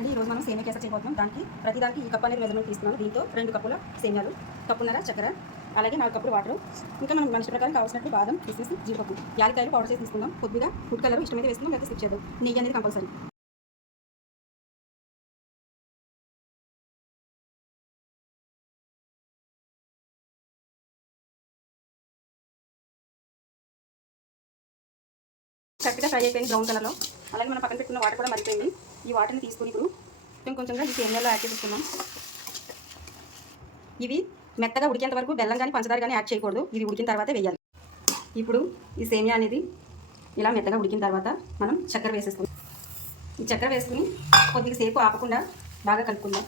అండి ఈరోజు మనం సేమియా కేసరి చేయబోతున్నాం. ప్రతిదానికి ఈ కప్ అనేది మెజర్మెంట్ తీసుకున్నాను. దీంతో 2 కప్పుల సేమియాలు, కప్పున్నర చక్కెర, అలాగే 4 కప్పులు వాటర్, ఇంకా మనం మనిషి ప్రకారం కావాల్సినట్టు బాదం, కిస్మిస్, జీడిపప్పు, యాలక్కాయలు పౌడర్ చేసి తీసుకుందాం. కొద్దిగా ఫుడ్ కలర్ ఇష్టమైతే వేసుకుందాం, లేకపోతే స్కిప్ చేద్దాం. నెయ్యి అనేది కంపల్సరీ. చక్కగా ఫ్రై అయిపోయింది బ్రౌన్ కలర్లో. అలాగే మనం పక్కన పెట్టుకున్న వాటర్ కూడా మరిపోయింది. ఈ వాటర్ని తీసుకుని ఇప్పుడు కొంచెంగా ఈ సేమియాలో యాడ్ చేసుకుందాం. ఇవి మెత్తగా ఉడికేంత వరకు బెల్లం కానీ పంచదార కానీ యాడ్ చేయకూడదు. ఇవి ఉడికిన తర్వాతే వేయాలి. ఇప్పుడు ఈ సేమియా అనేది ఇలా మెత్తగా ఉడికిన తర్వాత మనం చక్కెర వేసేసుకుందాం. ఈ చక్కెర వేసుకుని కొద్దిగా సేపు ఆపకుండా బాగా కలుపుకుందాం.